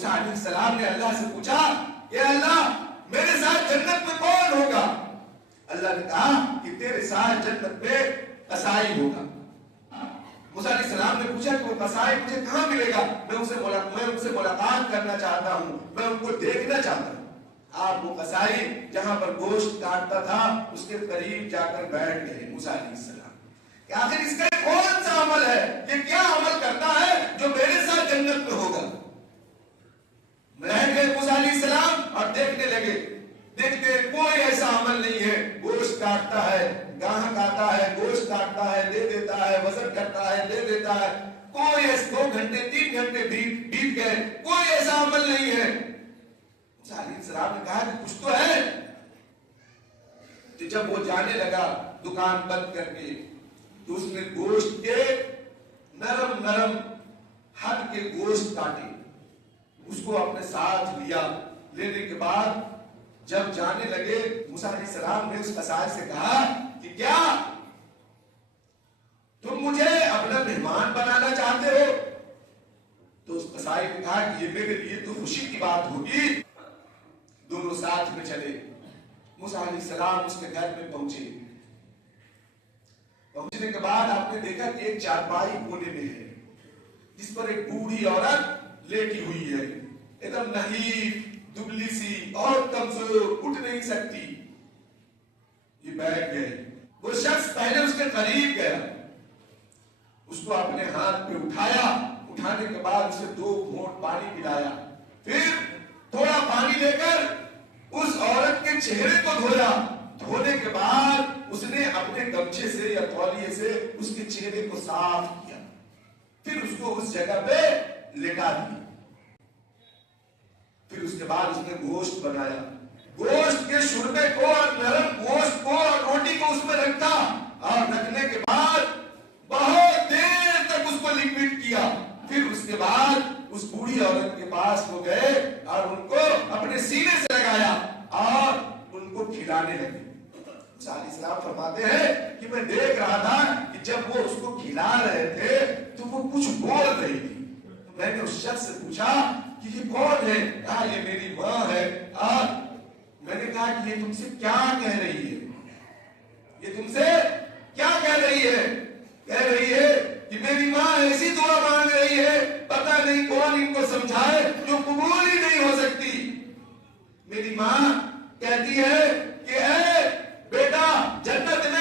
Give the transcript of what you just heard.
मूसा अलैहिस्सलाम ने अल्लाह से पूछा, ये अल्लाह मेरे साथ जन्नत में कौन होगा? अल्लाह ने कहा कि तेरे साथ जन्नत में कसाई होगा। मूसा अलैहिस्सलाम ने पूछा कि वो कसाई मुझे कहाँ मिलेगा? मैं उनसे मुलाकात करना चाहता हूँ, मैं उनको देखना चाहता हूँ। आप वो कसाई जहां पर गोश्त काटता था उसके करीब जाकर बैठ गए मूसा अलैहिस्सलाम कि आखिर इसका कौन सा अमल है, ये क्या अमल करता है जो मेरे साथ जन्नत में होगा? बैठ गए मूसा अलैहिस्सलाम और देखने लगे। देखते कोई ऐसा अमल नहीं है, गोश्त काटता है, गाहक आता है, गोश्त काटता है, दे देता है, वजन करता है, दे देता है। कोई ऐसे 2 घंटे 3 घंटे बीत गए, कोई ऐसा अमल नहीं है। मूसा अलैहिस्सलाम ने कहा कि कुछ तो है। तो जब वो जाने लगा दुकान बंद करके, तो उसने गोश्त के नरम नरम हल्के गोश्त काटे, उसको अपने साथ लिया। लेने के बाद जब जाने लगे, मूसा अलैहिस्सलाम ने उस कसाई से कहा कि क्या तुम मुझे अपना मेहमान बनाना चाहते हो? तो उस कसाई ने कहा कि ये मेरे लिए तो खुशी की बात होगी। दोनों साथ में चले। मूसा अलैहिस्सलाम उसके घर में पहुंचे। पहुंचने के बाद आपने देखा कि एक चारपाई कोने में है, जिस पर एक बूढ़ी औरत लेटी हुई है, एकदम नहीफ, दुबली सी और कमजोर, उठ नहीं सकती। ये बैठ गए। वो शख्स पहले उसके करीब गया, उसको अपने हाथ पे उठाया। उठाने के बाद उसे 2 घूंट पानी पिलाया। फिर थोड़ा पानी लेकर उस औरत के चेहरे को धोया। धोने के बाद उसने अपने गमछे से या तौलिए से उसके चेहरे को साफ किया। फिर उसको उस जगह पे लेटा दिया। फिर उसके बाद उसने गोश्त बनाया। गोश्त के शुरबे को और नरम गोश्त को और रोटी को उसमें रखा, और रखने के बाद बहुत देर तक उसको लिक्विड किया। फिर उसके बाद उस बूढ़ी औरत के पास वो गए और उनको अपने सीने से लगाया और उनको खिलाने लगे। मूसा अलैहिस्सलाम फरमाते हैं कि मैं देख रहा था कि जब वो उसको खिला रहे थे तो वो कुछ बोल रही थी। तो मैंने उस शख्स से पूछा कि ये कौन है? कहा ये मेरी माँ है। और मैंने कहा कि ये तुमसे क्या कह रही है? ये तुमसे क्या कह रही है? कह रही है कि मेरी माँ ऐसी दुआ मांग रही है, पता नहीं कौन इनको समझाए, जो कबूल ही नहीं हो सकती। मेरी माँ कहती है कि बेटा, जन्नत में